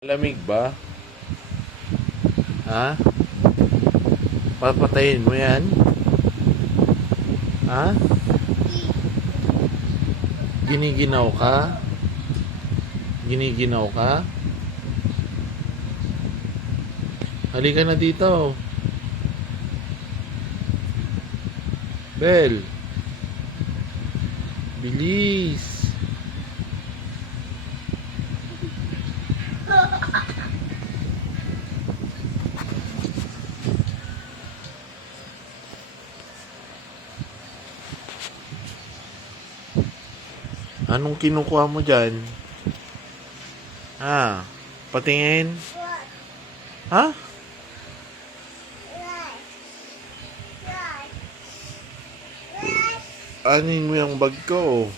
Lamig ba? Ha? Papatayin mo yan? Ha? Giniginaw ka? Giniginaw ka? Halika na dito. Bel. Bilis. Anong kinukuha mo dyan? Ha? Patingin? Ha? Anin mo yung bag ko?